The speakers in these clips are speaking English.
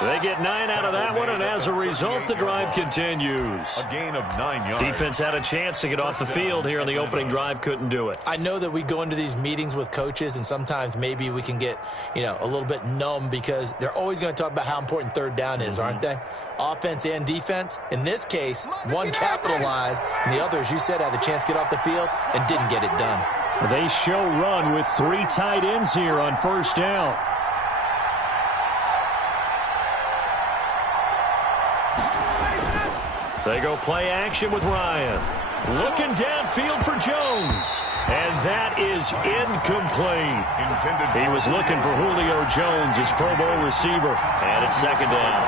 They get 9 out of that one, and as a result, the drive continues. A gain of 9 yards. Defense had a chance to get off the field here on the opening drive, couldn't do it. I know that we go into these meetings with coaches, and sometimes maybe we can get, a little bit numb because they're always going to talk about how important third down is, aren't they? Offense and defense. In this case, one capitalized, and the other, as you said, had a chance to get off the field and didn't get it done. They show run with 3 tight ends here on first down. They go play action with Ryan. Looking downfield for Jones. And that is incomplete. He was looking for Julio Jones, his Pro Bowl receiver. And it's second down.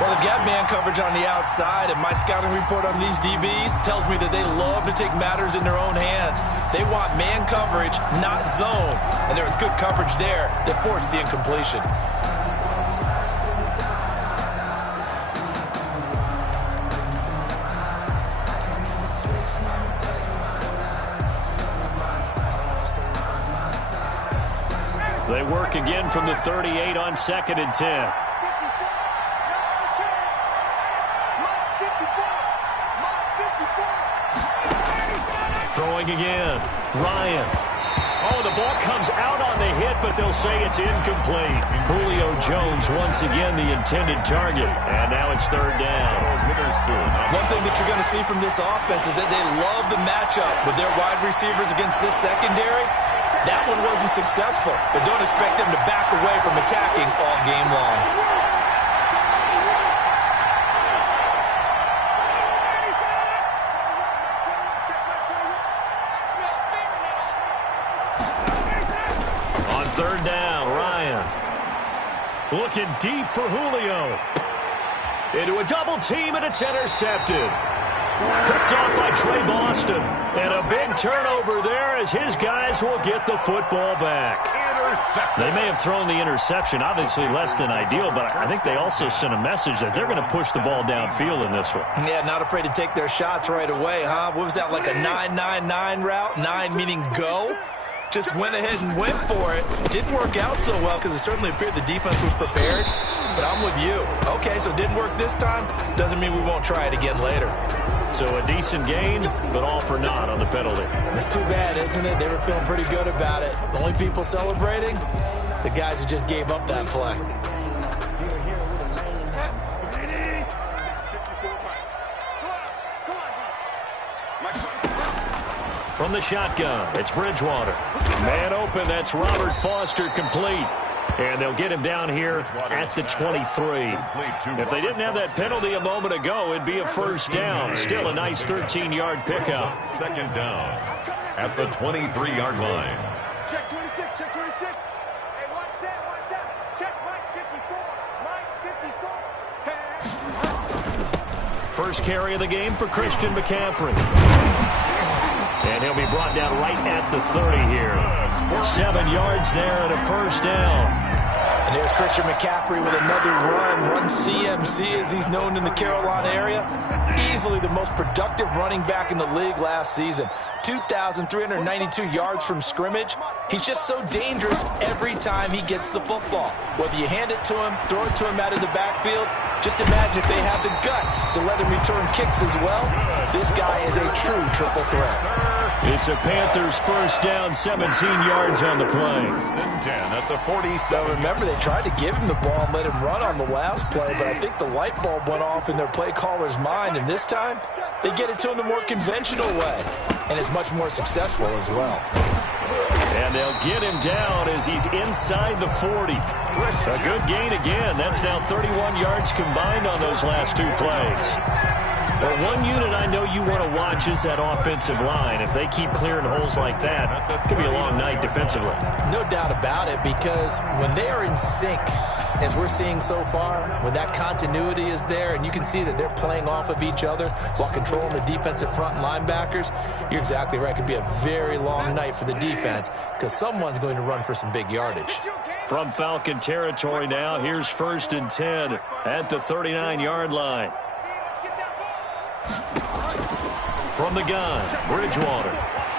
Well, they've got man coverage on the outside, and my scouting report on these DBs tells me that they love to take matters in their own hands. They want man coverage, not zone. And there was good coverage there that forced the incompletion. They work again from the 38 on 2nd and 10. Throwing again. Ryan. Oh, the ball comes out on the hit, but they'll say it's incomplete. Julio Jones once again the intended target. And now it's third down. One thing that you're going to see from this offense is that they love the matchup with their wide receivers against this secondary. That one wasn't successful, but don't expect them to back away from attacking all game long. On third down, Ryan. Looking deep for Julio. Into a double team, and it's intercepted. Picked off by Trey Boston. And a big turnover there as his guys will get the football back. They may have thrown the interception, obviously less than ideal, but I think they also sent a message that they're going to push the ball downfield in this one. Yeah, not afraid to take their shots right away, huh? What was that, like a 9-9-9 route? 9 meaning go? Just went ahead and went for it. Didn't work out so well because it certainly appeared the defense was prepared. But I'm with you. Okay, so it didn't work this time. Doesn't mean we won't try it again later. So a decent gain, but all for naught on the penalty. It's too bad, isn't it? They were feeling pretty good about it. The only people celebrating, the guys who just gave up that play. From the shotgun, it's Bridgewater. Man open, that's Robert Foster complete. And they'll get him down here at the 23. If they didn't have that penalty a moment ago, it'd be a first down. Still a nice 13-yard pickup. Second down at the 23-yard line. Check 26, check 26. Hey, one set. Check Mike 54, Mike 54. First carry of the game for Christian McCaffrey. And he'll be brought down right at the 30 here. 7 yards there and a first down. And there's Christian McCaffrey with another run CMC as he's known in the Carolina area. Easily the most productive running back in the league last season. 2,392 yards from scrimmage. He's just so dangerous every time he gets the football. Whether you hand it to him, throw it to him out of the backfield, just imagine if they have the guts to let him return kicks as well. This guy is a true triple threat. It's a Panthers first down, 17 yards on the play. 10 at the 47. Now remember, they tried to give him the ball and let him run on the last play, but I think the light bulb went off in their play caller's mind, and this time they get it to him the more conventional way, and it's much more successful as well. And they'll get him down as he's inside the 40. A good gain again. That's now 31 yards combined on those last 2 plays. Well, one unit I know you want to watch is that offensive line. If they keep clearing holes like that, it could be a long night defensively. No doubt about it, because when they are in sync, as we're seeing so far, when that continuity is there, and you can see that they're playing off of each other while controlling the defensive front and linebackers, you're exactly right. It could be a very long night for the defense because someone's going to run for some big yardage. From Falcon territory now, here's 1st and 10 at the 39-yard line. From the gun, Bridgewater.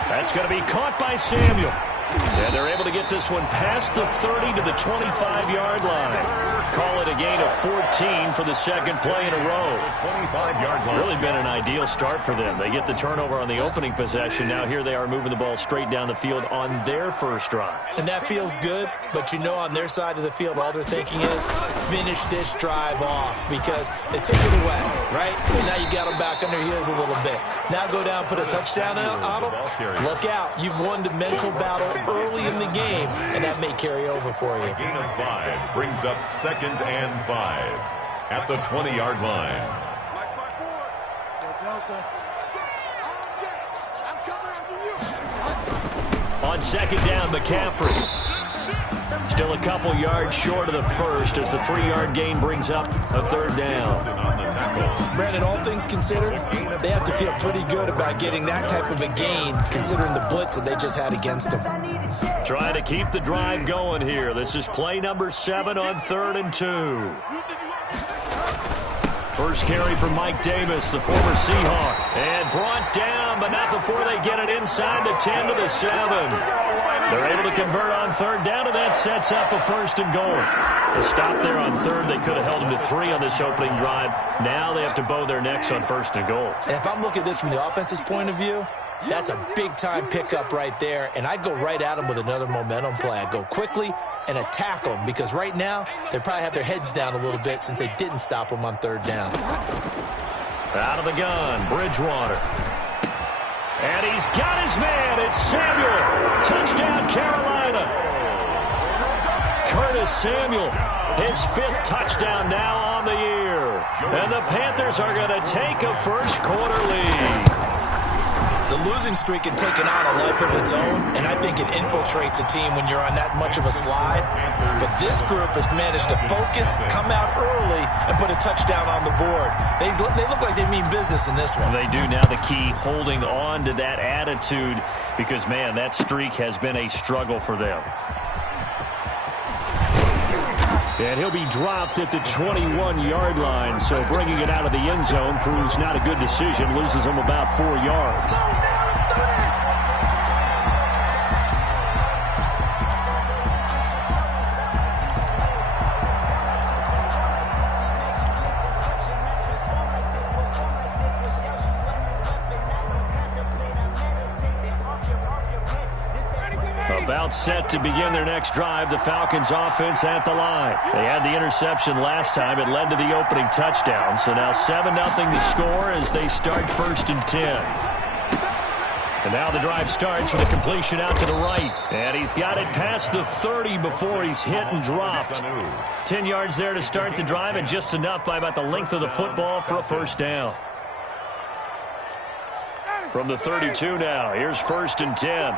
That's going to be caught by Samuel. And they're able to get this one past the 30 to the 25-yard line. Call it a gain of 14 for the second play in a row. 25-yard line. Really been an ideal start for them. They get the turnover on the opening possession. Now here they are moving the ball straight down the field on their first drive. And that feels good, but you know on their side of the field, all they're thinking is finish this drive off because they took it away, right? So now you got them back on their heels a little bit. Now go down, put a touchdown on them. Look out. You've won the mental battle early in the game, and that may carry over for you. Gain of 5 brings up 2nd and 5 at the 20-yard line. On second down, McCaffrey. Still a couple yards short of the first as the 3-yard gain brings up a third down. Brandon, all things considered, they have to feel pretty good about getting that type of a gain considering the blitz that they just had against them. Trying to keep the drive going here. This is play number 7 on 3rd and 2. First carry from Mike Davis, the former Seahawk. And brought down, but not before they get it inside the 10 to the 7. They're able to convert on 3rd down, and that sets up a 1st and goal. The stop there on 3rd, they could have held them to 3 on this opening drive. Now they have to bow their necks on 1st and goal. And if I'm looking at this from the offense's point of view, that's a big-time pickup right there, and I'd go right at them with another momentum play. I'd go quickly and attack them because right now they probably have their heads down a little bit since they didn't stop them on 3rd down. Out of the gun, Bridgewater. And he's got his man. It's Samuel. Touchdown, Carolina. Curtis Samuel, his 5th touchdown now on the year. And the Panthers are going to take a first-quarter lead. The losing streak had taken on a life of its own, and I think it infiltrates a team when you're on that much of a slide. But this group has managed to focus, come out early, and put a touchdown on the board. They look like they mean business in this one. They do. Now the key, holding on to that attitude because, man, that streak has been a struggle for them. And he'll be dropped at the 21-yard line, so bringing it out of the end zone proves not a good decision, loses him about 4 yards. About set to begin their next drive, the Falcons offense at the line. They had the interception last time. It led to the opening touchdown. So now 7-0 to score as they start 1st and 10. And now the drive starts with a completion out to the right. And he's got it past the 30 before he's hit and dropped. 10 yards there to start the drive and just enough by about the length of the football for a 1st down. From the 32 now, here's 1st and 10.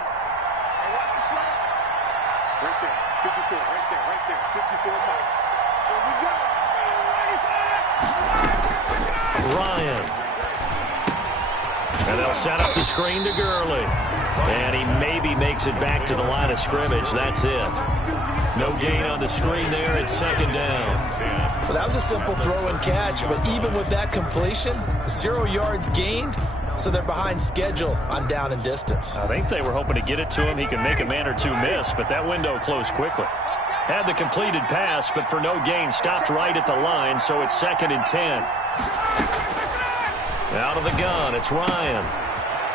Right there, 54, right there, 54 mark. Here we go. Ryan. And they'll set up the screen to Gurley. And he maybe makes it back to the line of scrimmage. That's it. No gain on the screen there. It's 2nd down. Well, that was a simple throw and catch, but even with that completion, 0 yards gained. So they're behind schedule on down and distance. I think they were hoping to get it to him. He could make a man or two miss, but that window closed quickly. Had the completed pass, but for no gain, stopped right at the line, so it's 2nd and 10. Out of the gun, it's Ryan.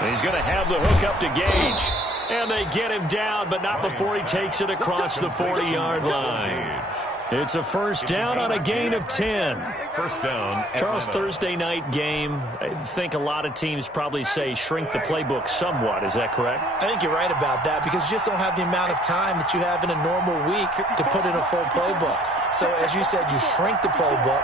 And he's going to have the hook up to Gage. And they get him down, but not before he takes it across the 40-yard line. It's a 1st down on a gain of 10. 1st down. Charles, Thursday night game, I think a lot of teams probably say shrink the playbook somewhat. Is that correct? I think you're right about that because you just don't have the amount of time that you have in a normal week to put in a full playbook. So, as you said, you shrink the playbook,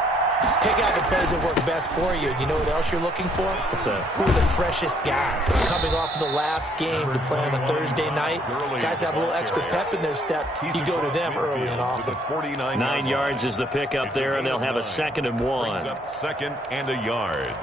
pick out the plays that work best for you. You know what else you're looking for? What's that? Who are the freshest guys? Coming off of the last game to play on a Thursday night, guys have a little extra pep in their step. You go to them early and often. 9 yards is the pickup there, and they'll have a 2nd and 1. Brings up 2nd and a yard.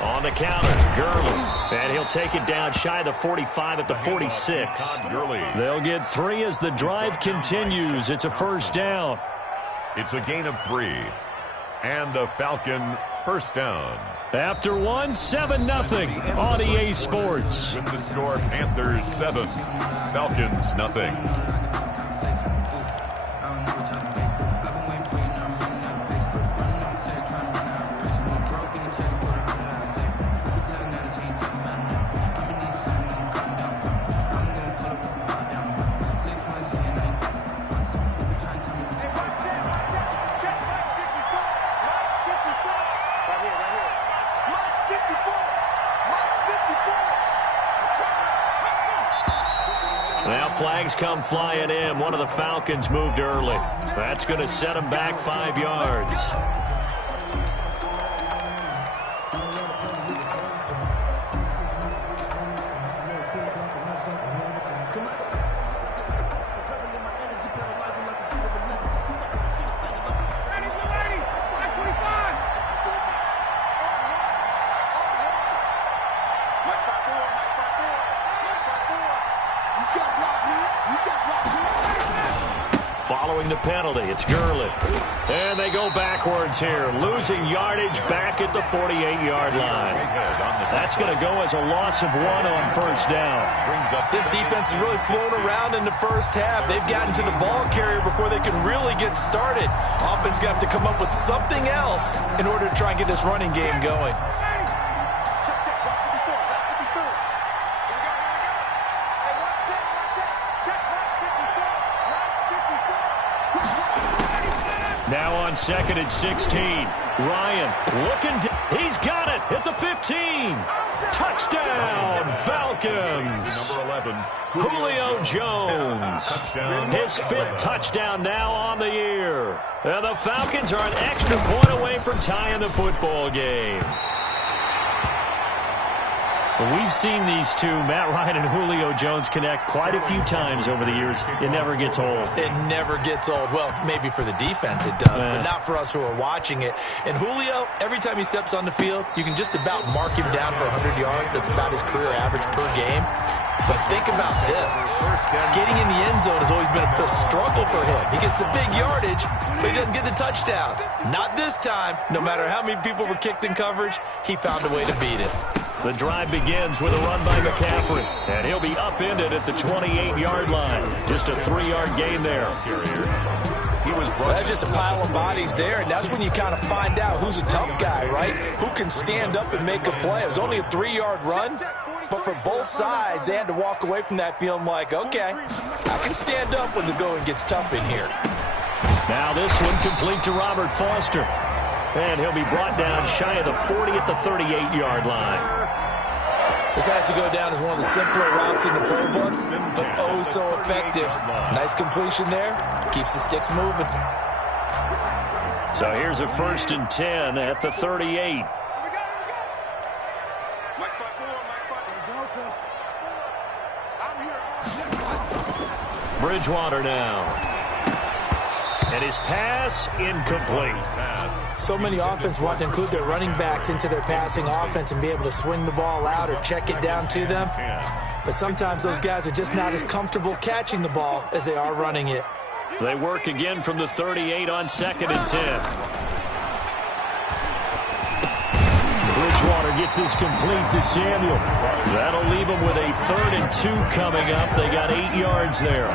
On the counter, Gurley. And he'll take it down shy of the 45 at the 46. They'll get 3 as the drive continues. It's a first down. It's a gain of 3. And a Falcon first down. After 1, 7-0 on EA Sports. With the score, Panthers 7, Falcons nothing. Now flags come flying in. One of the Falcons moved early. That's going to set them back 5 yards. Following the penalty, it's Gurley. And they go backwards here, losing yardage back at the 48-yard line. That's going to go as a loss of 1 on first down. This defense has really flown around in the first half. They've gotten to the ball carrier before they can really get started. Offense got to come up with something else in order to try and get this running game going. Now on 2nd and 16. Ryan looking. He's got it at the 15. Touchdown, Falcons. Number 11, Julio Jones. His 5th touchdown now on the year. And the Falcons are an extra point away from tying the football game. We've seen these two, Matt Ryan and Julio Jones, connect quite a few times over the years. It never gets old. It never gets old. Well, maybe for the defense it does, but not for us who are watching it. And Julio, every time he steps on the field, you can just about mark him down for 100 yards. That's about his career average per game. But think about this. Getting in the end zone has always been a struggle for him. He gets the big yardage, but he doesn't get the touchdowns. Not this time. No matter how many people were kicked in coverage, he found a way to beat it. The drive begins with a run by McCaffrey, and he'll be upended at the 28-yard line. Just a 3-yard gain there. That's just a pile of bodies there, and that's when you kind of find out who's a tough guy, right? Who can stand up and make a play. It was only a 3-yard run, but for both sides, they had to walk away from that feeling like, okay, I can stand up when the going gets tough in here. Now this one complete to Robert Foster. And he'll be brought down shy of the 40 at the 38-yard line. This has to go down as one of the simpler routes in the playbook, but oh so effective. Nice completion there. Keeps the sticks moving. So here's a 1st and 10 at the 38. Bridgewater now. And his pass incomplete. So many offense want to include their running backs into their passing offense and be able to swing the ball out or check it down to them. But sometimes those guys are just not as comfortable catching the ball as they are running it. They work again from the 38 on 2nd and 10. Bridgewater gets this complete to Samuel. That'll leave them with a 3rd and 2 coming up. They got 8 yards there.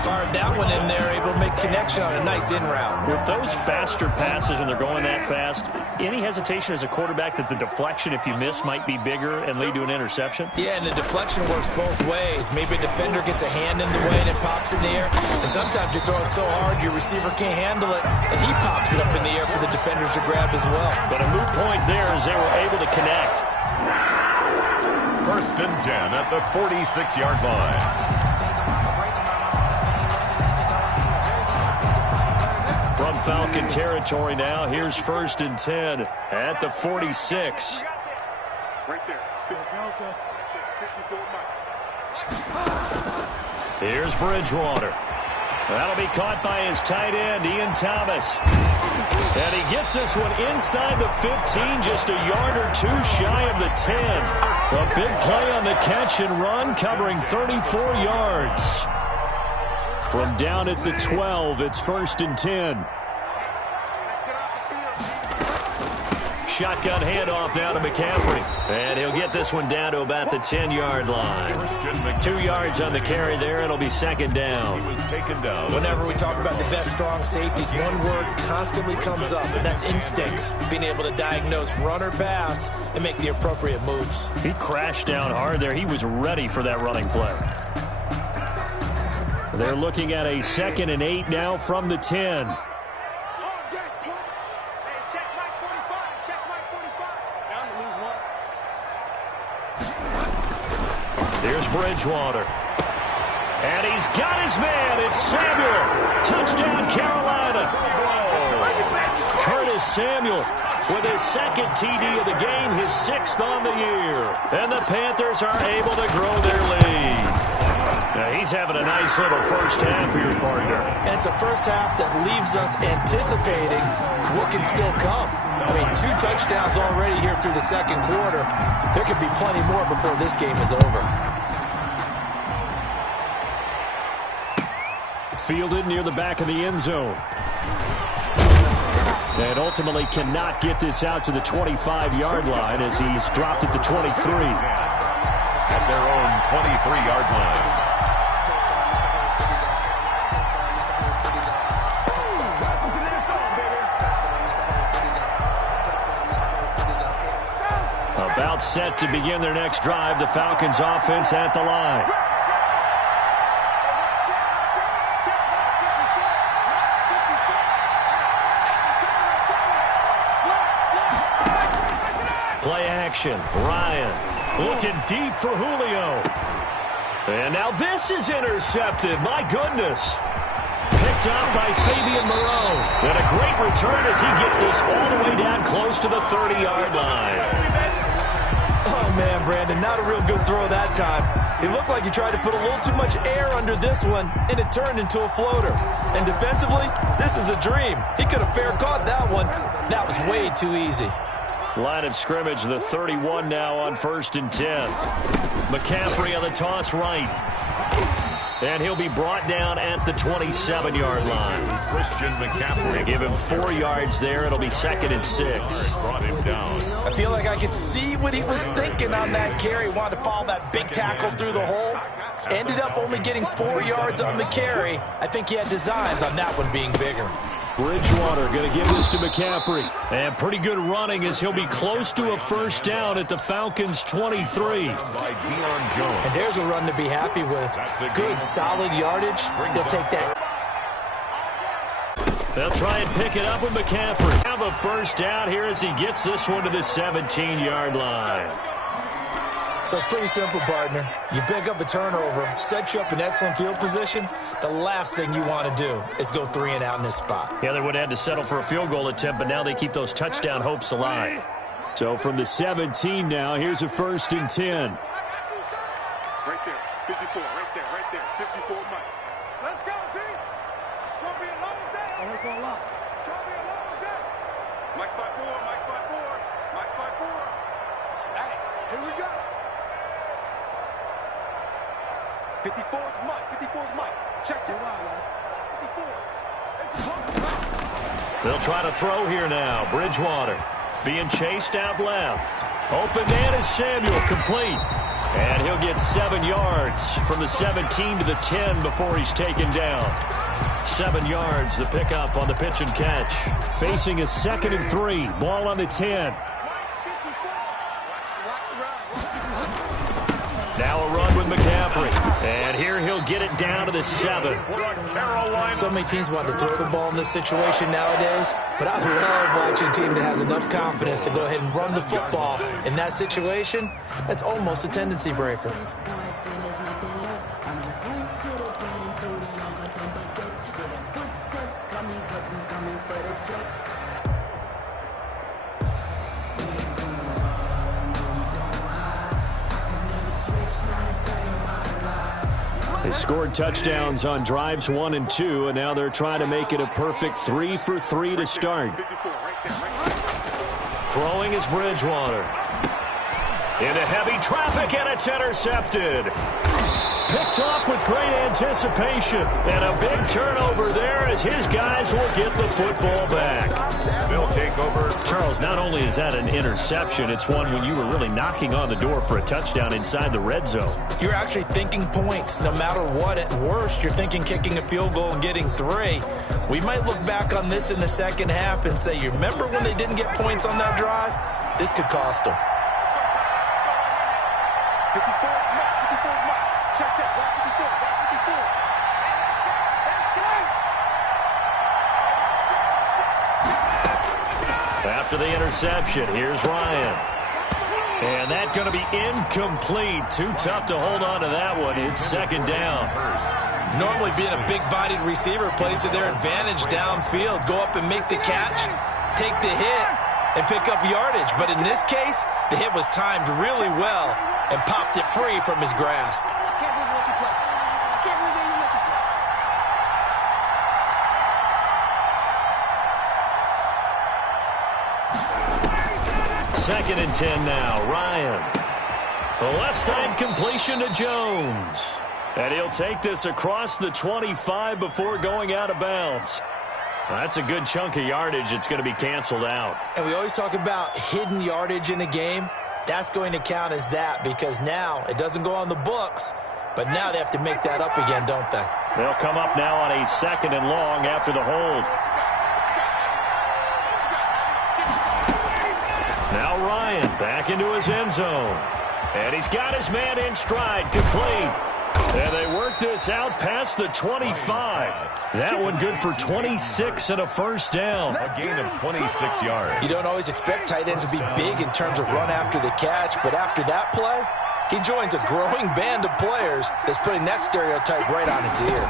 Fired that one in there, able to make connection on a nice in route. With those faster passes and they're going that fast, any hesitation as a quarterback that the deflection, if you miss, might be bigger and lead to an interception? Yeah, and the deflection works both ways. Maybe a defender gets a hand in the way and it pops in the air. And sometimes you throw it so hard your receiver can't handle it, and he pops it up in the air for the defenders to grab as well. But a moot point there as they were able to connect. 1st and 10 at the 46-yard line. From Falcon territory now, here's 1st and 10 at the 46. Right there. Here's Bridgewater. That'll be caught by his tight end, Ian Thomas. And he gets this one inside the 15, just a yard or two shy of the 10. A big play on the catch and run, covering 34 yards. From down at the 12, it's 1st and 10. Shotgun handoff now to McCaffrey. And he'll get this one down to about the 10-yard line. 2 yards on the carry there. It'll be 2nd down. He was taken down. Whenever we talk about the best strong safeties, one word constantly comes up, and that's instinct. Being able to diagnose run or pass and make the appropriate moves. He crashed down hard there. He was ready for that running play. They're looking at a 2nd and 8 now from the 10. Here's Bridgewater. And he's got his man. It's Samuel. Touchdown, Carolina. Curtis Samuel with his 2nd TD of the game, his 6th on the year. And the Panthers are able to grow their lead. Now, he's having a nice little first half for your partner. And it's a first half that leaves us anticipating what can still come. I mean, 2 touchdowns already here through the 2nd quarter. There could be plenty more before this game is over. Fielded near the back of the end zone. And ultimately cannot get this out to the 25-yard line as he's dropped at the 23. At their own 23-yard line. About set to begin their next drive. The Falcons offense at the line. Play action. Ryan looking deep for Julio. And now this is intercepted. My goodness. Picked up by Fabian Moreau. And a great return as he gets this all the way down close to the 30-yard line. Oh, man, Brandon, not a real good throw that time. It looked like he tried to put a little too much air under this one, and it turned into a floater. And defensively, this is a dream. He could have fair caught that one. That was way too easy. Line of scrimmage, the 31 now on 1st and 10. McCaffrey on the toss right. And he'll be brought down at the 27-yard line. Christian McCaffrey. They give him 4 yards there. It'll be 2nd and 6. Brought him down. I feel like I could see what he was thinking on that carry. Wanted to follow that big tackle through the hole. Ended up only getting 4 yards on the carry. I think he had designs on that one being bigger. Bridgewater going to give this to McCaffrey. And pretty good running as he'll be close to a first down at the Falcons' 23. By Deion Jones. And there's a run to be happy with. Good, solid yardage. They'll take that. They'll try and pick it up with McCaffrey. Have a first down here as he gets this one to the 17-yard line. So it's pretty simple, partner. You pick up a turnover, set you up in excellent field position. The last thing you want to do is go 3 and out in this spot. Yeah, they would have had to settle for a field goal attempt, but now they keep those touchdown hopes alive. So from the 17 now, here's a 1st and 10. Right there, 54, right there, 54, Mike. Let's go, D. It's going to be a long day. It's going to be a long day. Mike 5-4, Mike 5-4, Mike 5-4. Hey, here we go. 54's Mike, 54's Mike. Check it out, 54. They'll try to throw here now. Bridgewater being chased out left. Open man is Samuel, complete. And he'll get 7 yards from the 17 to the 10 before he's taken down. 7 yards, the pickup on the pitch and catch. Facing a 2nd and 3. Ball on the 10. Now a run with McCaffrey. And here he'll get it down to the 7. So many teams want to throw the ball in this situation nowadays, but I love watching a team that has enough confidence to go ahead and run the football. In that situation, that's almost a tendency breaker. They scored touchdowns on drives 1 and 2, and now they're trying to make it a perfect 3 for 3 to start. Throwing is Bridgewater. Into heavy traffic, and it's intercepted. Picked off with great anticipation. And a big turnover there as his guys will get the football back. They'll take over. Charles, not only is that an interception, it's one when you were really knocking on the door for a touchdown inside the red zone. You're actually thinking points. No matter what, at worst, you're thinking kicking a field goal and getting 3. We might look back on this in the second half and say, you remember when they didn't get points on that drive? This could cost them. 54 is mine. Check, block 54, block 54. Hey, let's go. After the interception, here's Ryan. And that's going to be incomplete. Too tough to hold on to that one. It's second down. Normally being a big-bodied receiver plays to their advantage downfield. Go up and make the catch, take the hit, and pick up yardage. But in this case, the hit was timed really well and popped it free from his grasp. I can't believe they let you play. I can't believe they even let you play. Second and 10 now. Ryan. The left side completion to Jones. And he'll take this across the 25 before going out of bounds. That's a good chunk of yardage. It's going to be canceled out. And we always talk about hidden yardage in a game. That's going to count as that because now it doesn't go on the books, but now they have to make that up again, don't they? They'll come up now on a second and long after the hold. Now Ryan back into his end zone. And he's got his man in stride, complete. And they work this out past the 25. That one good for 26 and a first down. A gain of 26 yards. You don't always expect tight ends to be big in terms of run after the catch, but after that play, he joins a growing band of players that's putting that stereotype right on its ear.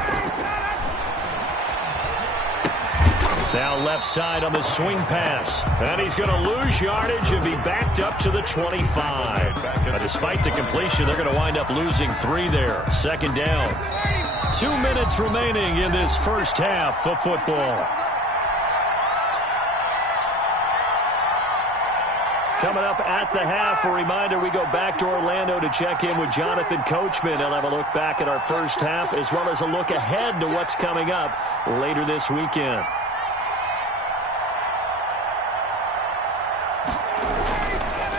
Now left side on the swing pass. And he's going to lose yardage and be backed up to the 25. But despite the completion, they're going to wind up losing 3 there. Second down. 2 minutes remaining in this first half of football. Coming up at the half, a reminder, we go back to Orlando to check in with Jonathan Coachman. He'll have a look back at our first half as well as a look ahead to what's coming up later this weekend.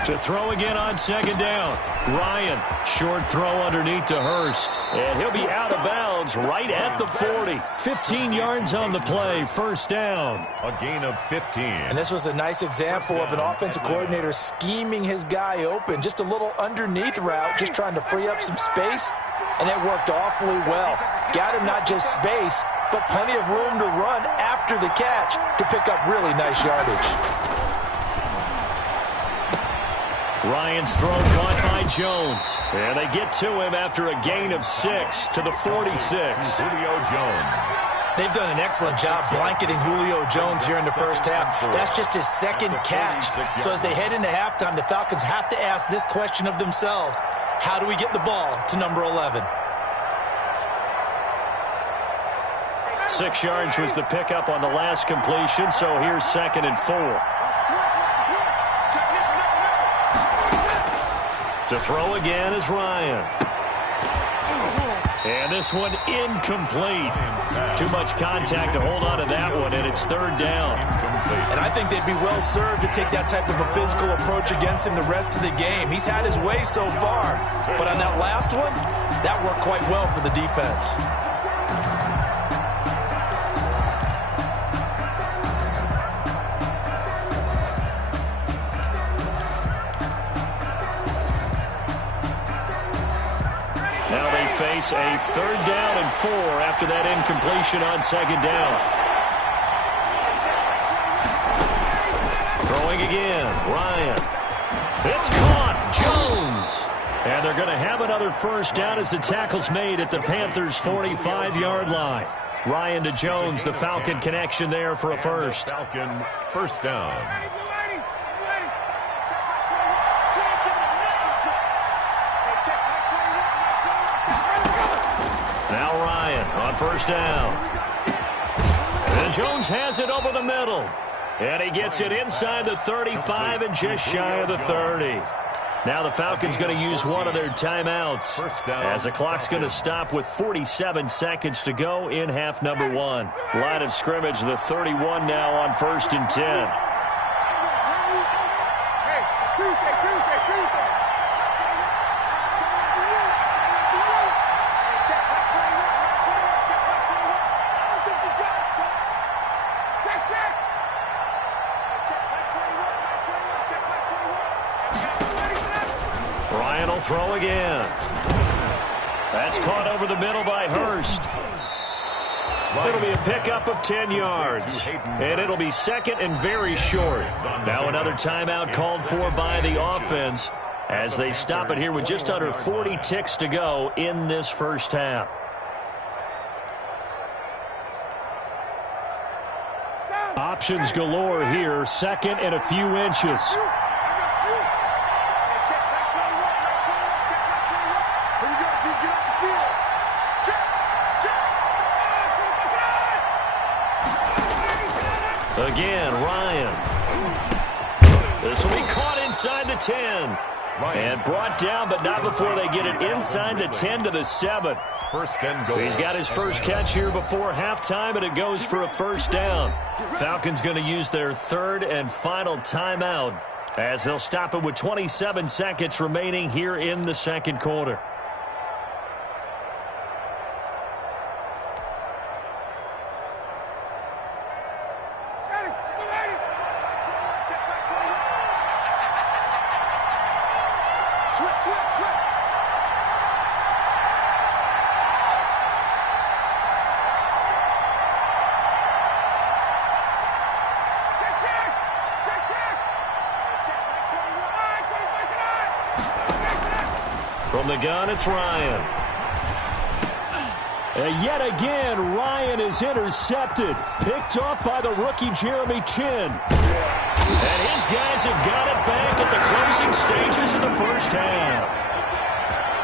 To throw again on second down. Ryan, short throw underneath to Hurst. And he'll be out of bounds right at the 40. 15 yards on the play, first down. A gain of 15. And this was a nice example of an offensive coordinator scheming his guy open. Just a little underneath route, just trying to free up some space. And it worked awfully well. Got him not just space, but plenty of room to run after the catch to pick up really nice yardage. Ryan's throw caught by Jones. And they get to him after a gain of 6 to the 46. Julio Jones. They've done an excellent job blanketing Julio Jones here in the first half. That's just his second catch. So as they head into halftime, the Falcons have to ask this question of themselves. How do we get the ball to number 11? 6 yards was the pickup on the last completion, so here's second and 4. To throw again is Ryan. And this one incomplete. Too much contact to hold on to that one, and it's third down. And I think they'd be well served to take that type of a physical approach against him the rest of the game. He's had his way so far, but on that last one, that worked quite well for the defense. Face a third down and 4 after that incompletion on second down. Throwing again, Ryan. It's caught, Jones. And they're going to have another first down as the tackle's made at the Panthers' 45-yard line. Ryan to Jones, the Falcon connection there for a first. Falcon first down. first down. And Jones has it over the middle. And he gets it inside the 35 and just shy of the 30. Now the Falcons going to use one of their timeouts as the clock's going to stop with 47 seconds to go in half number one. Line of scrimmage, the 31 now on 1st and 10. Ryan will throw again. That's caught over the middle by Hurst. It'll be a pickup of 10 yards. And it'll be second and very short. Now another timeout called for by the offense as they stop it here with just under 40 ticks to go in this first half. Options galore here. Second and a few inches. Again, Ryan. This will be caught inside the 10. And brought down, but not before they get it inside the 10 to the 7. First and goal. He's got his first catch here before halftime, and it goes for a first down. Falcons going to use their third and final timeout as they'll stop it with 27 seconds remaining here in the second quarter. From the gun, it's Ryan. And yet again, Ryan is intercepted. Picked off by the rookie Jeremy Chin. And his guys have got it back at the closing stages of the first half.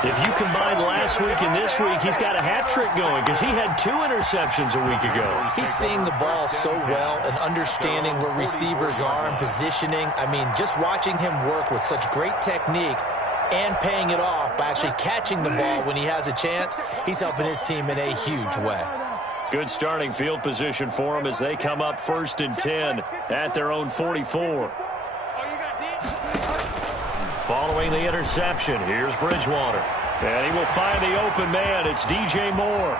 If you combine last week and this week, he's got a hat trick going because he had 2 interceptions a week ago. He's seeing the ball so well and understanding where receivers are and positioning. I mean, just watching him work with such great technique and paying it off by actually catching the ball when he has a chance, he's helping his team in a huge way. Good starting field position for him as they come up 1st and 10 at their own 44. Following the interception, here's Bridgewater. And he will find the open man. It's DJ Moore.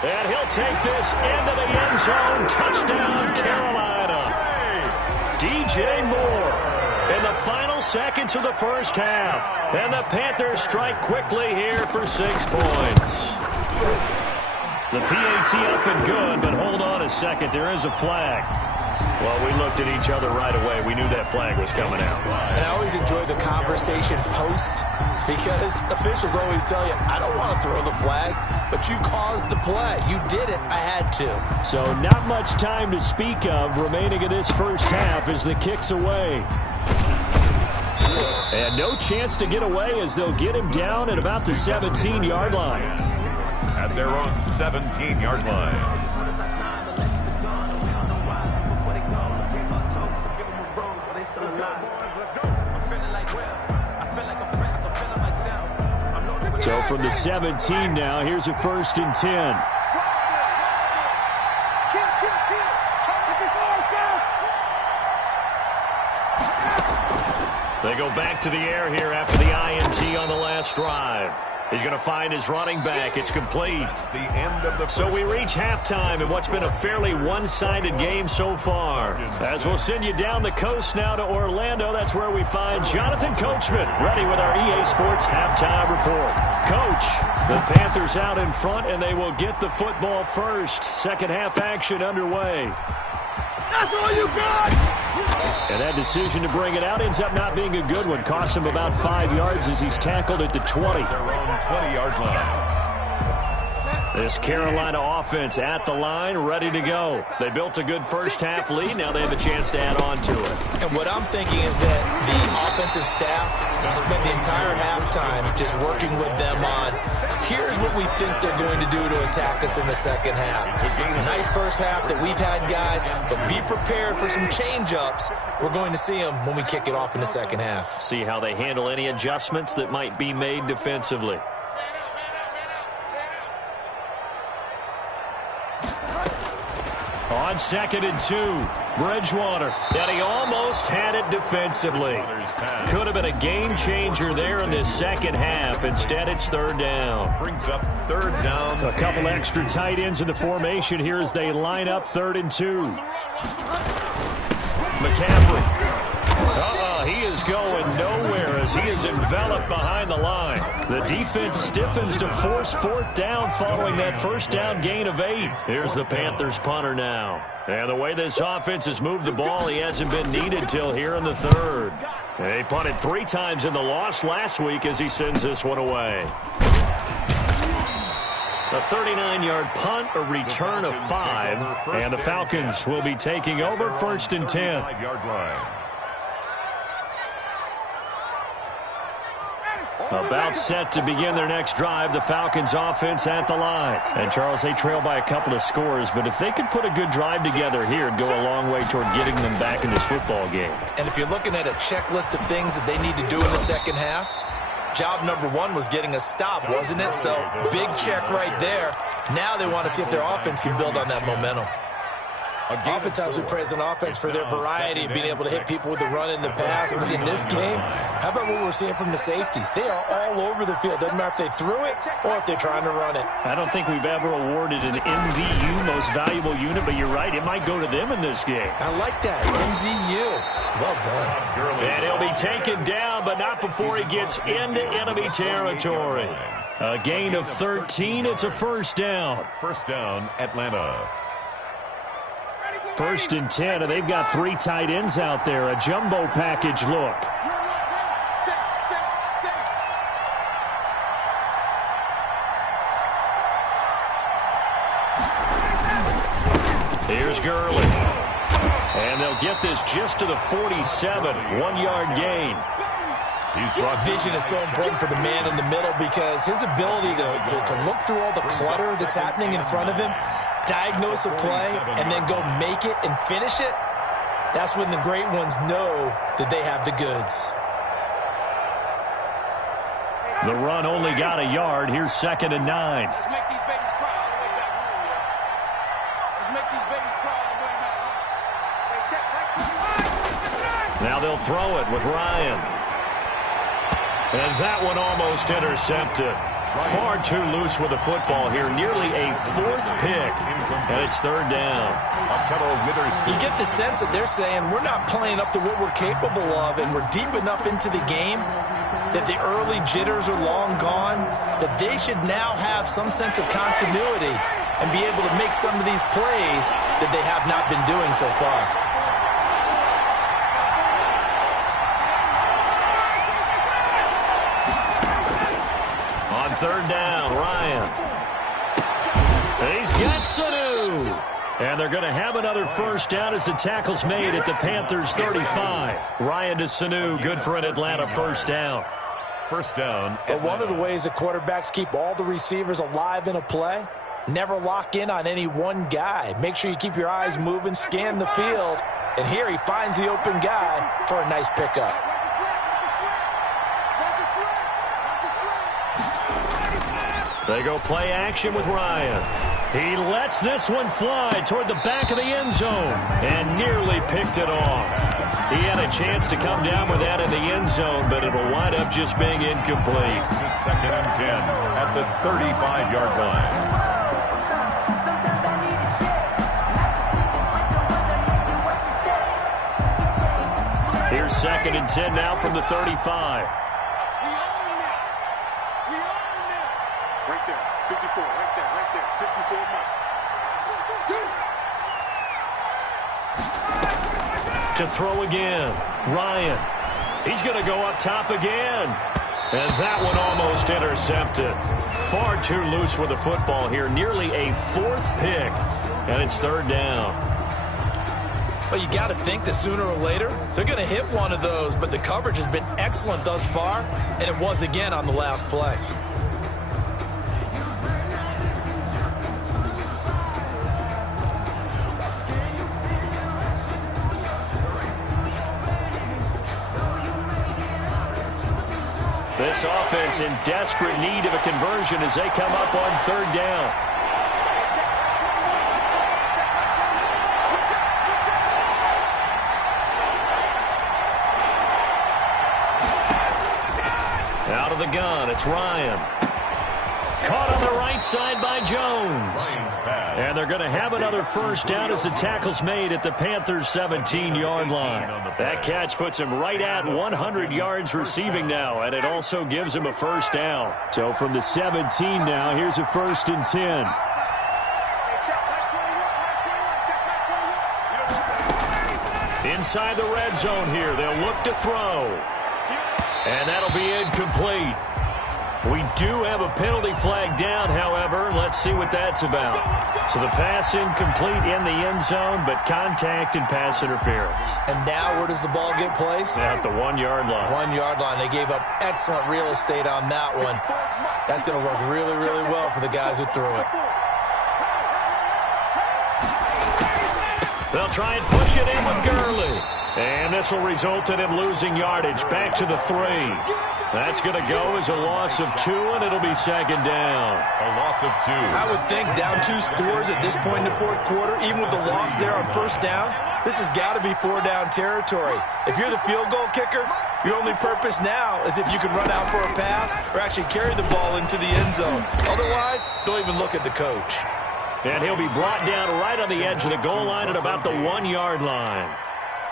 And he'll take this into the end zone. Touchdown, Carolina. DJ Moore in the final seconds of the first half. And the Panthers strike quickly here for 6 points. The PAT up and good, but hold on a second. There is a flag. Well, we looked at each other right away. We knew that flag was coming out. And I always enjoy the conversation post because officials always tell you, I don't want to throw the flag, but you caused the play. You did it. I had to. So not much time to speak of remaining in this first half as the kick's away. And no chance to get away as they'll get him down at about the 17-yard line. At their own 17-yard line. So from the 17 now, here's a 1st and 10. They go back to the air here after the INT on the last drive. He's going to find his running back. It's complete. That's the end of the So we reach halftime in what's been a fairly one-sided game so far. As we'll send you down the coast now to Orlando, that's where we find Jonathan Coachman ready with our EA Sports halftime report. Coach, the Panthers out in front, and they will get the football first. Second half action underway. That's all you got! And that decision to bring it out ends up not being a good one. Cost him about 5 yards as he's tackled at the 20. Their own 20-yard line. This Carolina offense at the line, ready to go. They built a good first half lead. Now they have a chance to add on to it. And what I'm thinking is that the offensive staff spent the entire halftime just working with them on Here's what we think they're going to do to attack us in the second half. Nice first half that we've had, guys, but be prepared for some change-ups. We're going to see them when we kick it off in the second half. See how they handle any adjustments that might be made defensively. On 2nd and 2, Bridgewater. And he almost had it defensively. Could have been a game changer there in this second half. Instead, it's 3rd down. Brings up 3rd down. A couple extra tight ends in the formation here as they line up 3rd and 2. McCaffrey. He is going nowhere as he is enveloped behind the line. The defense stiffens to force 4th down following that first down gain of 8. Here's the Panthers punter now. And the way this offense has moved the ball, he hasn't been needed till here in the 3rd. They punted 3 times in the loss last week as he sends this one away. A 39-yard punt, a return of 5, and the Falcons will be taking over 1st and 10. About set to begin their next drive, the Falcons offense at the line. And, Charles, they trail by a couple of scores, but if they could put a good drive together here, it'd go a long way toward getting them back in this football game. And if you're looking at a checklist of things that they need to do in the second half, job number 1 was getting a stop, wasn't it? So, big check right there. Now they want to see if their offense can build on that momentum. Oftentimes we praise an offense for their variety of being able to hit people with the run in the pass, but in this game, how about what we're seeing from the safeties? They are all over the field. Doesn't matter if they threw it or if they're trying to run it. I don't think we've ever awarded an MVU, most valuable unit, but you're right, it might go to them in this game. I like that, MVU. Well done. And he'll be taken down, but not before he gets into enemy territory. A gain of 13, it's a 1st down. 1st down, Atlanta. 1st and 10, and they've got 3 tight ends out there. A jumbo package look. Here's Gurley. And they'll get this just to the 47. 1-yard gain. Vision is so important for the man in the middle because his ability to look through all the clutter that's happening in front of him, diagnose a play, and then go make it and finish it, that's when the great ones know that they have the goods. The run only got a yard. Here's 2nd and 9. Let's make these babies cry all the way back home, y'all. Let's make these babies cry all the way back home. Hey, check, right? Now they'll throw it with Ryan. And that one almost intercepted. Far too loose with the football here. Nearly a 4th pick. And it's 3rd down. You get the sense that they're saying we're not playing up to what we're capable of, and we're deep enough into the game that the early jitters are long gone, that they should now have some sense of continuity and be able to make some of these plays that they have not been doing so far. On 3rd down, Ryan. He's got Sanu. And they're going to have another 1st down as the tackle's made at the Panthers' 35. Ryan to Sanu, good for an Atlanta 1st down. 1st down. But one of the ways that quarterbacks keep all the receivers alive in a play, never lock in on any one guy. Make sure you keep your eyes moving, scan the field. And here he finds the open guy for a nice pickup. They go play action with Ryan. He lets this one fly toward the back of the end zone and nearly picked it off. He had a chance to come down with that in the end zone, but it'll wind up just being incomplete. 2nd and 10 at the 35-yard line. Here's 2nd and 10 now from the 35. Right there, 54, right there, 54 Mike. To throw again, Ryan. He's going to go up top again. And that one almost intercepted. Far too loose with the football here. Nearly a 4th pick. And it's 3rd down. Well, you got to think that sooner or later, they're going to hit one of those. But the coverage has been excellent thus far. And it was again on the last play. This offense in desperate need of a conversion as they come up on third down. Out of the gun, it's Ryan. Caught on the right side by Jones. And they're going to have another first down as the tackle's made at the Panthers' 17-yard line. That catch puts him right at 100 yards receiving now, and it also gives him a first down. So from the 17 now, here's a first and 10. Inside the red zone here, they'll look to throw. And that'll be incomplete. We do have a penalty flag down, however. Let's see what that's about. So the pass incomplete in the end zone, but contact and pass interference. And now where does the ball get placed? At the 1-yard line. 1-yard line. They gave up excellent real estate on that one. That's going to work really, really well for the guys who threw it. They'll try and push it in with Gurley. And this will result in him losing yardage back to the 3. That's going to go as a loss of 2, and it'll be second down. A loss of 2. I would think down 2 scores at this point in the fourth quarter, even with the loss there on first down, this has got to be 4-down territory. If you're the field goal kicker, your only purpose now is if you can run out for a pass or actually carry the ball into the end zone. Otherwise, don't even look at the coach. And he'll be brought down right on the edge of the goal line at about the 1-yard line.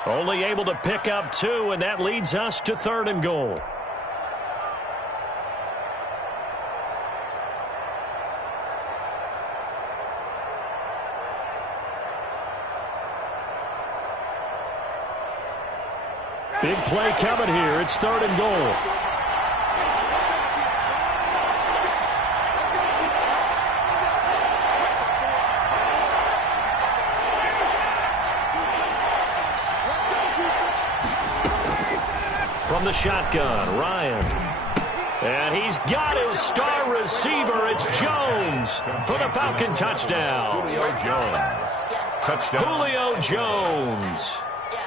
Only able to pick up 2, and that leads us to 3rd and goal. Big play coming here. It's 3rd and goal. From the shotgun, Ryan. And he's got his star receiver. It's Jones for the Falcon touchdown. Julio Jones. Touchdown. Julio Jones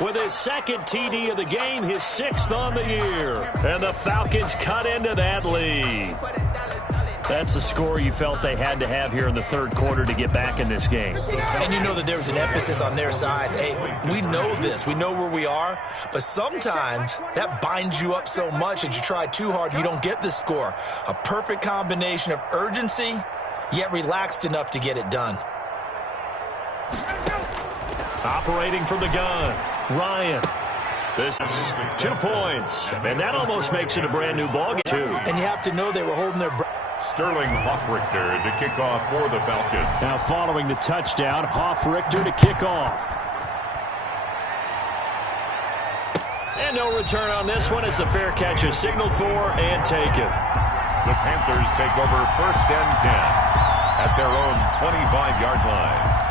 with his 2nd TD of the game, his 6th on the year. And the Falcons cut into that lead. That's a score you felt they had to have here in the 3rd quarter to get back in this game. And you know that there was an emphasis on their side. Hey, we know this. We know where we are. But sometimes that binds you up so much that you try too hard, you don't get the score. A perfect combination of urgency, yet relaxed enough to get it done. Operating from the gun, Ryan. This is 2 points. And that almost makes it a brand-new ballgame, too. And you have to know they were holding their breath. Sterling Hoffrichter to kick off for the Falcons. Now following the touchdown, Hoffrichter to kick off. And no return on this one as the fair catch is signaled for and taken. The Panthers take over 1st and 10 at their own 25-yard line.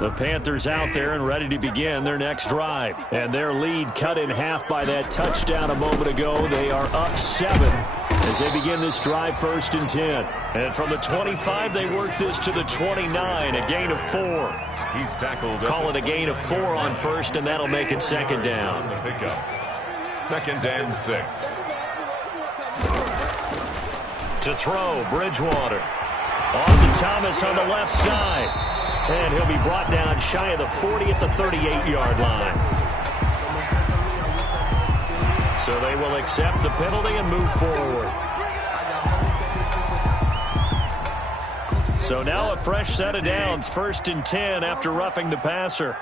The Panthers out there and ready to begin their next drive. And their lead cut in half by that touchdown a moment ago. They are up 7 as they begin this drive 1st and 10. And from the 25, they work this to the 29, a gain of 4. He's tackled. Call it a gain of 4 on 1st, and that'll make it 2nd down. The pickup. 2nd and 6. To throw, Bridgewater. Off to Thomas on the left side. And he'll be brought down shy of the 40 at the 38-yard line. So they will accept the penalty and move forward. So now a fresh set of downs, 1st and 10 after roughing the passer.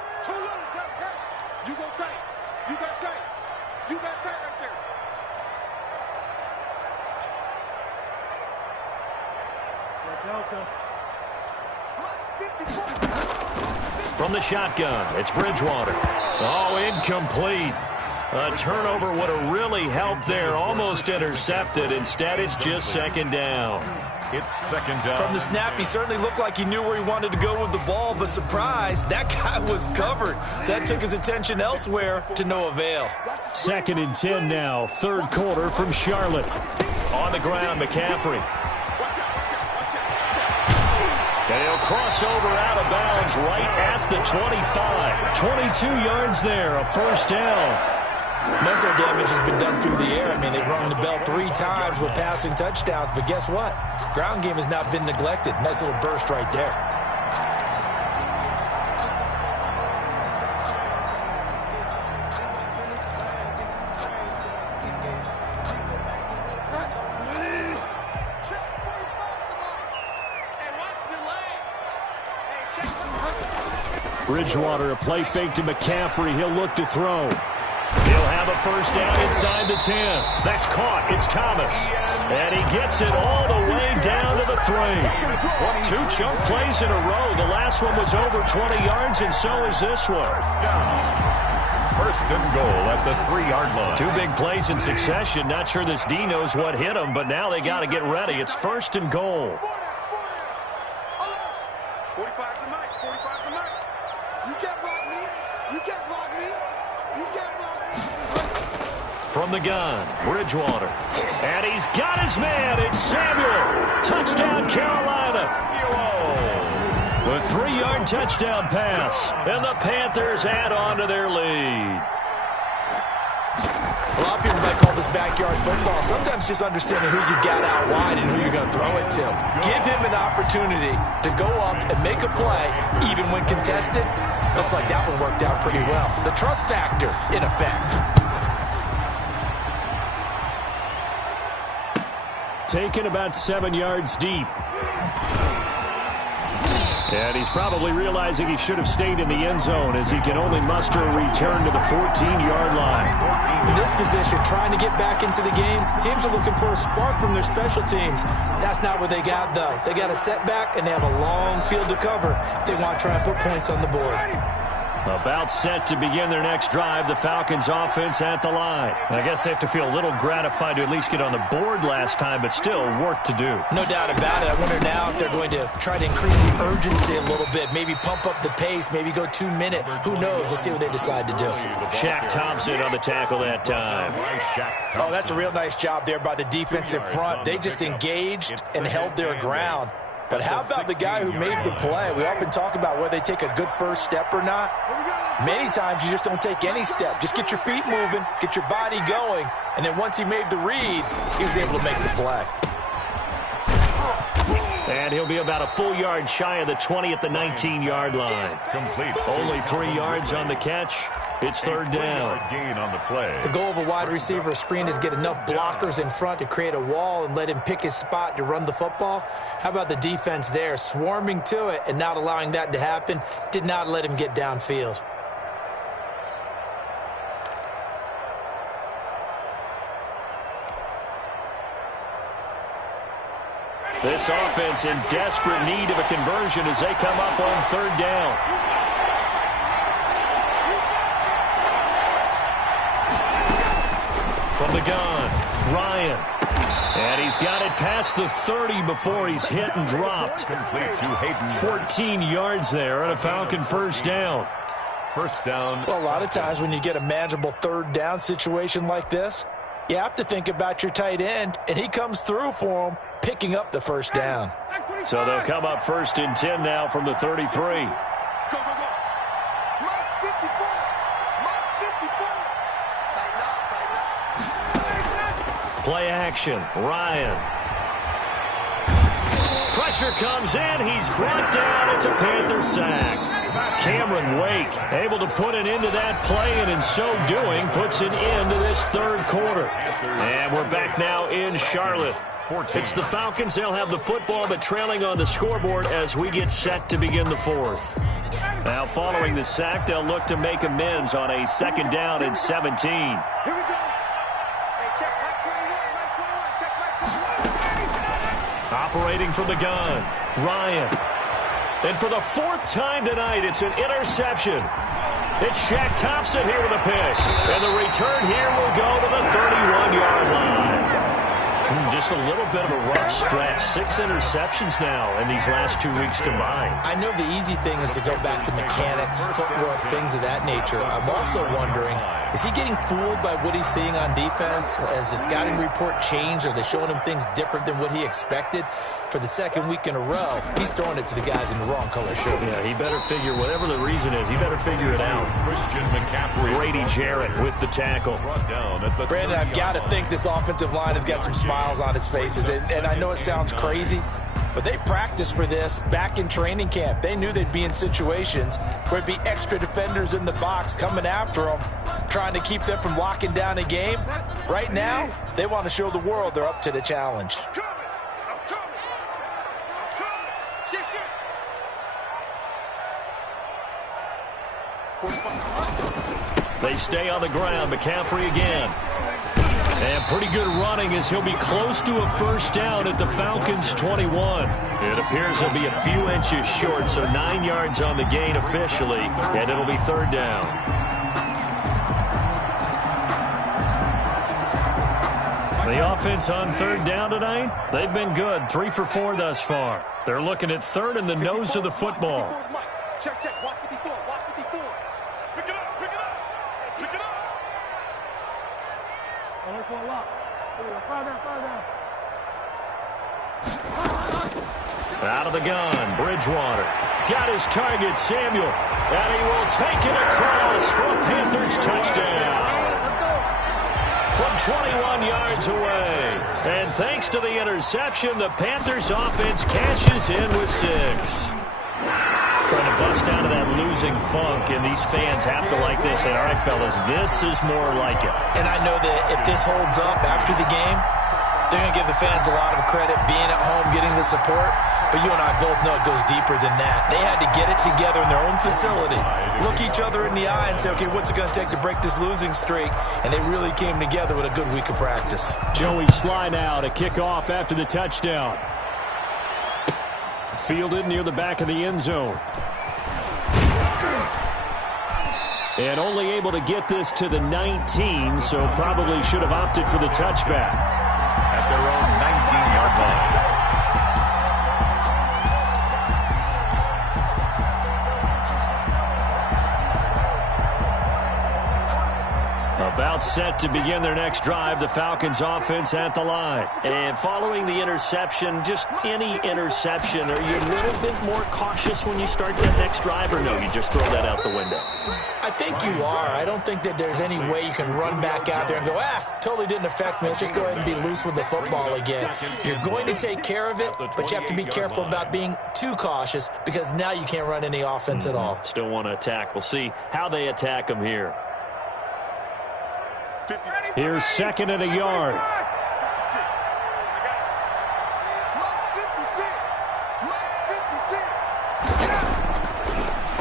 You go tight. You got tight. You got tight right there. Delta. From the shotgun, it's Bridgewater. Oh, incomplete. A turnover would have really helped there. Almost intercepted. Instead, it's just 2nd down. It's second down. From the snap, he certainly looked like he knew where he wanted to go with the ball, but surprise, that guy was covered. So that took his attention elsewhere to no avail. 2nd and 10 now, 3rd quarter from Charlotte. On the ground, McCaffrey. And he'll cross over out of bounds right at the 25. 22 yards there, a 1st down. Most of their damage has been done through the air. I mean, they've rung the bell 3 times with passing touchdowns, but guess what? Ground game has not been neglected. Nice little burst right there. Bridgewater, a play fake to McCaffrey. He'll look to throw. He'll have a 1st down inside the 10. That's caught. It's Thomas. And he gets it all the way down to the 3. 2 chunk plays in a row. The last one was over 20 yards, and so is this one. 1st and goal at the 3-yard line. 2 big plays in succession. Not sure this D knows what hit him, but now they got to get ready. It's 1st and goal. 45 to Mike. 45 to Mike. You can't block me. You can't block me. You can't block me. From the gun, Bridgewater. And he's got his man. It's Samuel. Touchdown, Carolina. The 3-yard touchdown pass. And the Panthers add on to their lead. A lot of people might call this backyard football. Sometimes just understanding who you've got out wide and who you're going to throw it to. Give him an opportunity to go up and make a play, even when contested. Looks like that one worked out pretty well. The trust factor, in effect. Taken about 7 yards deep. And he's probably realizing he should have stayed in the end zone as he can only muster a return to the 14-yard line. In this position, trying to get back into the game, teams are looking for a spark from their special teams. That's not what they got, though. They got a setback, and they have a long field to cover if they want to try and put points on the board. About set to begin their next drive, the Falcons offense at the line. I guess they have to feel a little gratified to at least get on the board last time, but still work to do. No doubt about it. I wonder now if they're going to try to increase the urgency a little bit, maybe pump up the pace, maybe go 2-minute. Who knows? Let's see what they decide to do. Shaq Thompson on the tackle that time. Oh, that's a real nice job there by the defensive front. They just engaged and held their ground. But how about the guy who made the play? We often talk about whether they take a good first step or not. Many times you just don't take any step. Just get your feet moving, get your body going, and then once he made the read, he was able to make the play. And he'll be about a full yard shy of the 20 at the 19-yard line. Complete. Only 3 yards on the catch. It's 3rd down. Gain on the play. The goal of a wide receiver screen is get enough blockers in front to create a wall and let him pick his spot to run the football. How about the defense there, swarming to it and not allowing that to happen? Did not let him get downfield. This offense in desperate need of a conversion as they come up on 3rd down. From the gun, Ryan. And he's got it past the 30 before he's hit and dropped. Complete to Hayden. 14 yards there and a Falcon 1st down. 1st down. Well, a lot of times when you get a manageable 3rd down situation like this, you have to think about your tight end, and he comes through for him, picking up the 1st down. So they'll come up 1st and 10 now from the 33. Go, go, go. Mark 54. Mark 54. Tighten up. Play action, Ryan. Pressure comes in. He's brought down. It's a Panther sack. Cameron Wake able to put an end to that play, and in so doing puts an end to this 3rd quarter. And we're back now in Charlotte. It's the Falcons. They'll have the football, but trailing on the scoreboard as we get set to begin the 4th. Now following the sack, they'll look to make amends on a 2nd down and 17. Here we go. Hey, check back 21, right 21, check back 21. Operating from the gun, Ryan. And for the 4th time tonight, it's an interception. It's Shaq Thompson here with a pick. And the return here will go to the 31-yard line. Just a little bit of a rough stretch. 6 interceptions now in these last 2 weeks combined. I know the easy thing is to go back to mechanics, footwork, things of that nature. I'm also wondering, is he getting fooled by what he's seeing on defense? Has the scouting report changed? Are they showing him things different than what he expected? For the second week in a row, he's throwing it to the guys in the wrong color shirts. Yeah, he better figure, whatever the reason is, he better figure it out. Christian McCaffrey. Grady Jarrett with the tackle. Brandon, I've got to think this offensive line has got some smiles on its faces. And I know it sounds crazy, but they practiced for this back in training camp. They knew they'd be in situations where it'd be extra defenders in the box coming after them, trying to keep them from locking down a game. Right now, they want to show the world they're up to the challenge. They stay on the ground. McCaffrey again. And pretty good running as he'll be close to a first down at the Falcons' 21. It appears he'll be a few inches short, so 9 yards on the gain officially, and it'll be third down. The offense on third down tonight, they've been good. 3 for 4 thus far. They're looking at third in the nose of the football. Check, check. Watch 54. Watch 54. Pick it up. Pick it up. Pick it up. Out of the gun, Bridgewater. Got his target, Samuel. And he will take it across for a Panthers touchdown. From 21 yards away. And thanks to the interception, the Panthers offense cashes in with 6. Trying to bust out of that losing funk, and these fans have to like this. Say, all right, fellas, this is more like it. And I know that if this holds up after the game, they're going to give the fans a lot of credit being at home, getting the support. But you and I both know it goes deeper than that. They had to get it together in their own facility, look each other in the eye and say, okay, what's it going to take to break this losing streak? And they really came together with a good week of practice. Joey Sly now to kick off after the touchdown. Fielded near the back of the end zone. And only able to get this to the 19, so probably should have opted for the touchback. At their own 19-yard line. About set to begin their next drive, the Falcons offense at the line. And following the interception, just any interception, are you a little bit more cautious when you start that next drive, or no, you just throw that out the window? I think you are. I don't think that there's any way you can run back out there and go, totally didn't affect me. Let's just go ahead and be loose with the football again. You're going to take care of it, but you have to be careful about being too cautious because now you can't run any offense at all. Still want to attack. We'll see how they attack them here. Here's second and a yard.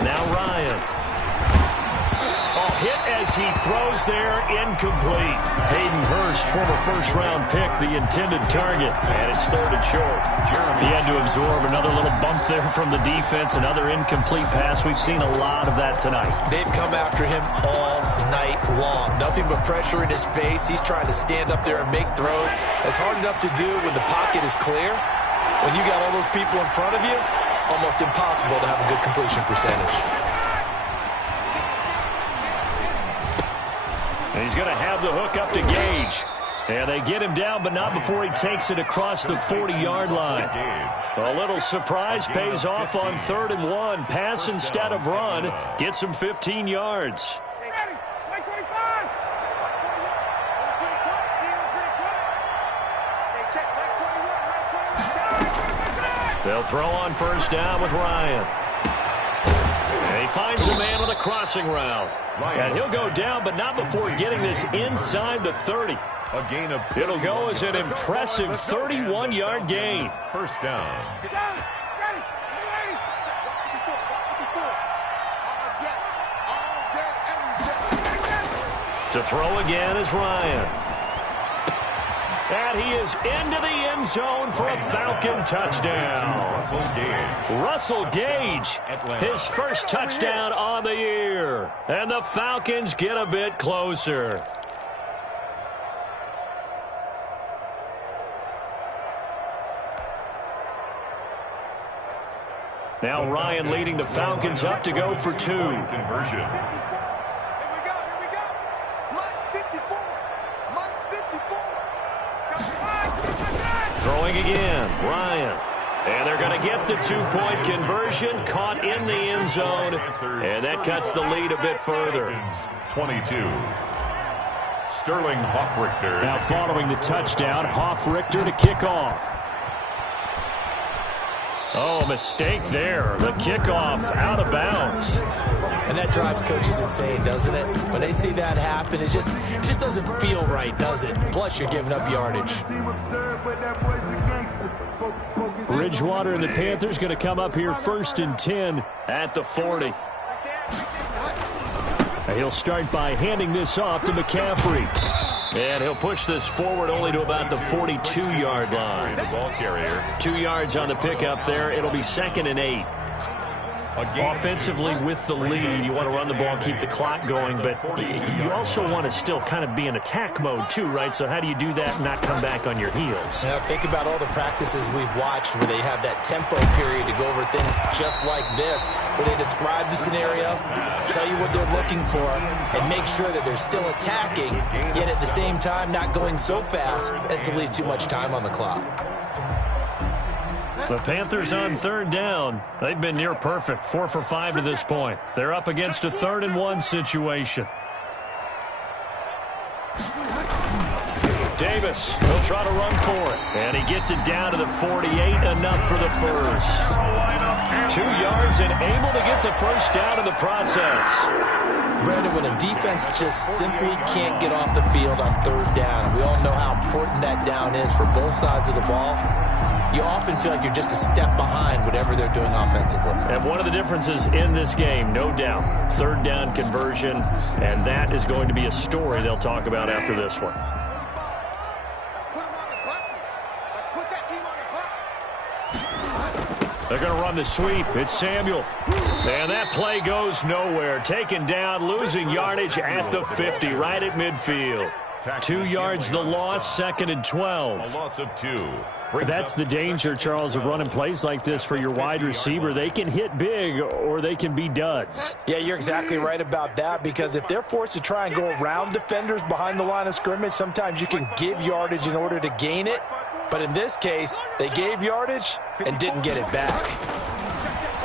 Now Ryan. Hit as he throws there, incomplete. Hayden Hurst, former first-round pick, the intended target. And it's third and short. He had to absorb another little bump there from the defense, another incomplete pass. We've seen a lot of that tonight. They've come after him all night long. Nothing but pressure in his face. He's trying to stand up there and make throws. It's hard enough to do when the pocket is clear. When you got all those people in front of you, almost impossible to have a good completion percentage. And he's going to have the hook up to Gage. And they get him down, but not before he takes it across the 40-yard line. A little surprise pays off on 3rd and 1. Pass instead of run. Gets him 15 yards. They'll throw on first down with Ryan. And he finds a man on the crossing route. And he'll go down, but not before getting this inside the 30. A gain of It'll go as an impressive 31-yard gain. First down. To throw again is Ryan. And he is into the end zone for a Falcon touchdown. Russell Gage, his first touchdown on the year. And the Falcons get a bit closer. Now Ryan leading the Falcons up to go for 2. Conversion. Here we go, here we go. Mike's 54. Mike's 54. Throwing again, Ryan. And they're going to get the 2-point conversion, caught in the end zone, and that cuts the lead a bit further. 22. Sterling Hoffrichter. Now following the touchdown, Hoffrichter to kick off. Oh, mistake there. The kickoff out of bounds. And that drives coaches insane, doesn't it? When they see that happen, it just doesn't feel right, does it? Plus, you're giving up yardage. Bridgewater and the Panthers going to come up here 1st and 10 at the 40. He'll start by handing this off to McCaffrey. And he'll push this forward only to about the 42-yard line. The ball carrier. 2 yards on the pickup there. It'll be 2nd and 8. Offensively with the lead, you want to run the ball, keep the clock going, but you also want to still kind of be in attack mode too, right? So how do you do that and not come back on your heels? Now, think about all the practices we've watched where they have that tempo period to go over things just like this, where they describe the scenario, tell you what they're looking for, and make sure that they're still attacking, yet at the same time not going so fast as to leave too much time on the clock. The Panthers on 3rd down. They've been near perfect, 4 for 5 to this point. They're up against a 3rd and 1 situation. Davis, he'll try to run for it. And he gets it down to the 48, enough for the first. 2 yards and able to get the first down in the process. Brandon, when a defense just simply can't get off the field on 3rd down, and we all know how important that down is for both sides of the ball, you often feel like you're just a step behind whatever they're doing offensively. And one of the differences in this game, no doubt, 3rd down conversion, and that is going to be a story they'll talk about after this one. Let's put them on the buses. Let's put that team on the bus. They're going to run the sweep. It's Samuel. And that play goes nowhere. Taken down, losing yardage at the 50, right at midfield. 2 yards the loss, 2nd and 12. A loss of 2. That's the danger, Charles, of running plays like this for your wide receiver. They can hit big or they can be duds. Yeah, you're exactly right about that, because if they're forced to try and go around defenders behind the line of scrimmage, sometimes you can give yardage in order to gain it. But in this case, they gave yardage and didn't get it back.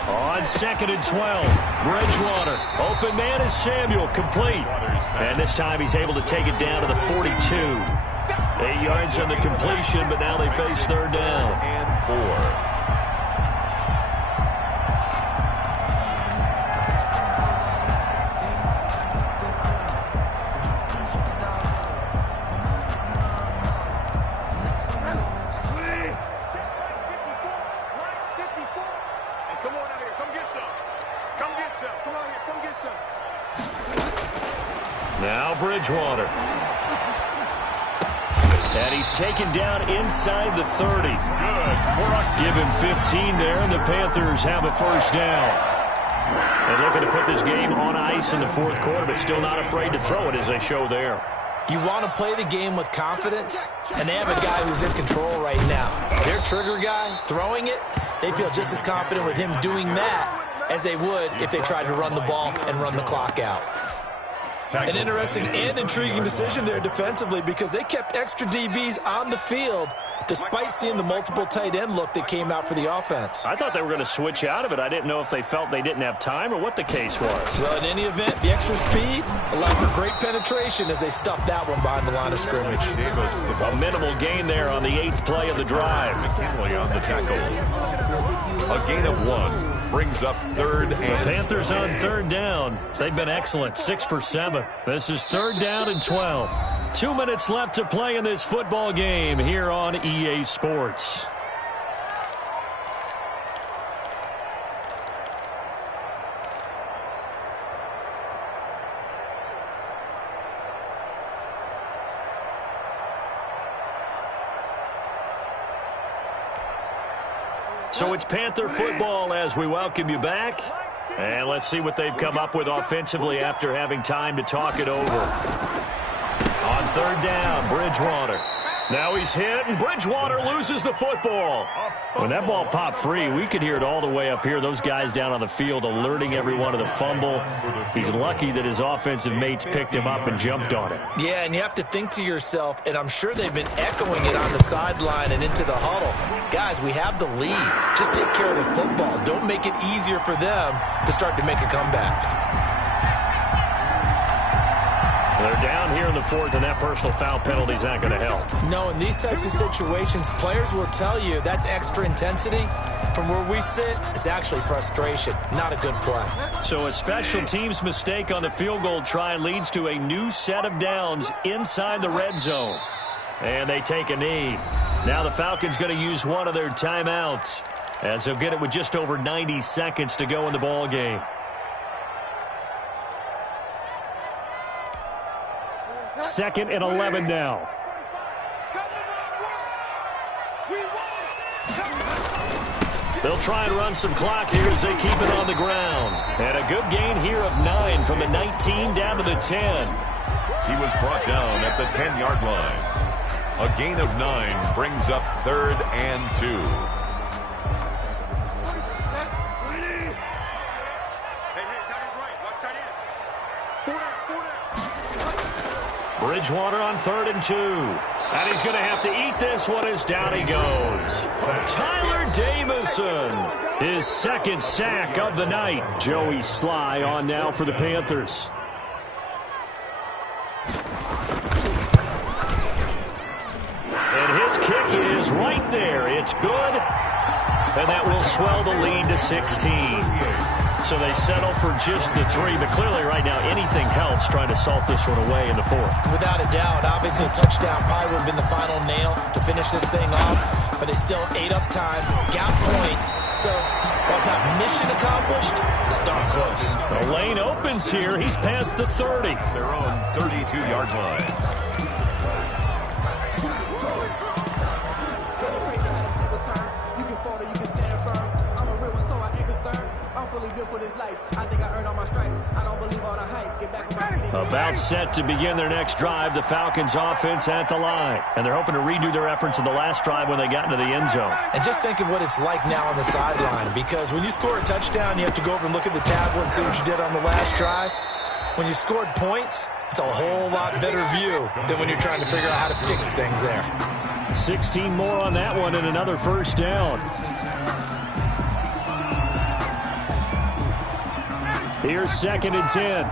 On 2nd and 12, Bridgewater. Open man is Samuel, complete. And this time he's able to take it down to the 42. 8 yards on the completion, but now they face 3rd down. And 4. Now Bridgewater. And he's taken down inside the 30. Give him 15 there, and the Panthers have a first down. And looking to put this game on ice in the 4th quarter, but still not afraid to throw it as they show there. You want to play the game with confidence, and they have a guy who's in control right now. Their trigger guy, throwing it, they feel just as confident with him doing that as they would if they tried to run the ball and run the clock out. An interesting and intriguing decision there defensively, because they kept extra DBs on the field despite seeing the multiple tight end look that came out for the offense. I thought they were going to switch out of it. I didn't know if they felt they didn't have time or what the case was. Well, in any event, the extra speed allowed for great penetration as they stuffed that one behind the line of scrimmage. A minimal gain there on the 8th play of the drive. McKinley on the tackle. A gain of 1 brings up 3rd and Panthers on 3rd down. They've been excellent, 6 for 7. This is 3rd down and 12. 2 minutes left to play in this football game here on EA Sports. So it's Panther football as we welcome you back. And let's see what they've come up with offensively after having time to talk it over. On 3rd down, Bridgewater. Now he's hit, and Bridgewater loses the football. When that ball popped free, we could hear it all the way up here. Those guys down on the field alerting everyone of the fumble. He's lucky that his offensive mates picked him up and jumped on it. Yeah, and you have to think to yourself, and I'm sure they've been echoing it on the sideline and into the huddle. Guys, we have the lead. Just take care of the football. Don't make it easier for them to start to make a comeback. They're down here in the fourth, and that personal foul penalty is not going to help. No, in these types of situations, players will tell you that's extra intensity. From where we sit, it's actually frustration, not a good play. So a special teams mistake on the field goal try leads to a new set of downs inside the red zone. And they take a knee. Now the Falcons going to use one of their timeouts, as they'll get it with just over 90 seconds to go in the ball game. Second and 11 now. They'll try and run some clock here as they keep it on the ground. And a good gain here of 9 from the 19 down to the 10. He was brought down at the 10-yard line. A gain of 9 brings up 3rd and 2. Bridgewater on 3rd and 2. And he's going to have to eat this one as down he goes. Tyler Davison, his second sack of the night. Joey Sly on now for the Panthers. And his kick is right there. It's good. And that will swell the lead to 16. So they settle for just the 3, but clearly right now anything helps trying to salt this one away in the 4th. Without a doubt, obviously a touchdown probably would have been the final nail to finish this thing off, but they still ate up time, got points. So while it's not mission accomplished, it's darn close. The lane opens here. He's past the 30. Their own 32-yard line. About set to begin their next drive, the Falcons offense at the line. And they're hoping to redo their efforts in the last drive when they got into the end zone. And just think of what it's like now on the sideline, because when you score a touchdown, you have to go over and look at the tablet and see what you did on the last drive. When you scored points, it's a whole lot better view than when you're trying to figure out how to fix things there. 16 more on that one and another first down. Here's 2nd and 10.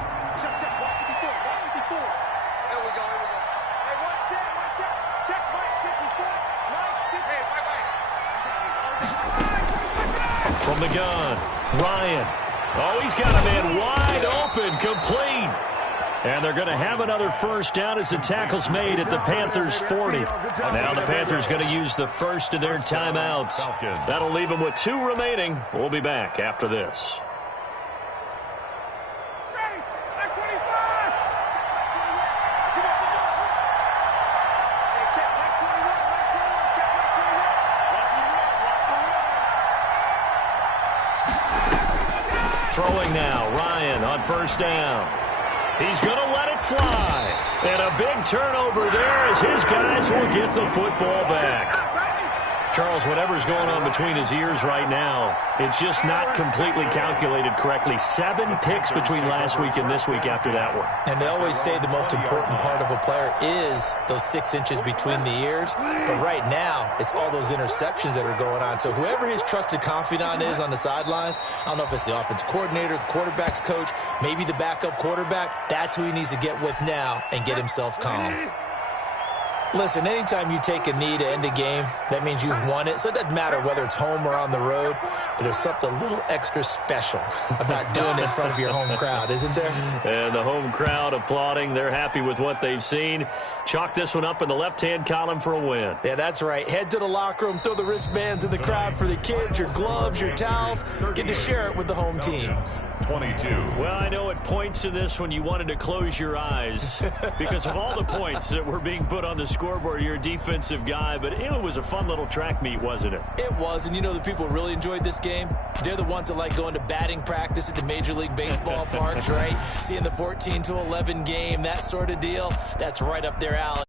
From the gun, Ryan. Oh, he's got a man wide open, complete. And they're going to have another first down as the tackle's made at the Panthers' 40. Now the Panthers going to use the first of their timeouts. That'll leave them with 2 remaining. We'll be back after this. Throwing now, Ryan on first down. He's going to let it fly. And a big turnover there as his guys will get the football back. Charles, whatever's going on between his ears right now, it's just not completely calculated correctly. 7 picks between last week and this week after that one. And they always say the most important part of a player is those 6 inches between the ears. But right now, it's all those interceptions that are going on. So whoever his trusted confidant is on the sidelines, I don't know if it's the offensive coordinator, the quarterback's coach, maybe the backup quarterback, that's who he needs to get with now and get himself calm. Listen, anytime you take a knee to end a game, that means you've won it. So it doesn't matter whether it's home or on the road, but there's something a little extra special about doing it in front of your home crowd, isn't there? And the home crowd applauding. They're happy with what they've seen. Chalk this one up in the left-hand column for a win. Yeah, that's right. Head to the locker room, throw the wristbands in the crowd for the kids, your gloves, your towels. Get to share it with the home team. 22. Well, I know at points in this when you wanted to close your eyes because of all the points that were being put on the scoreboard. You're a defensive guy, but it was a fun little track meet, wasn't it? It was, and you know the people who really enjoyed this game? They're the ones that like going to batting practice at the Major League Baseball parks, right? Seeing the 14-11 game, that sort of deal, that's right up their alley.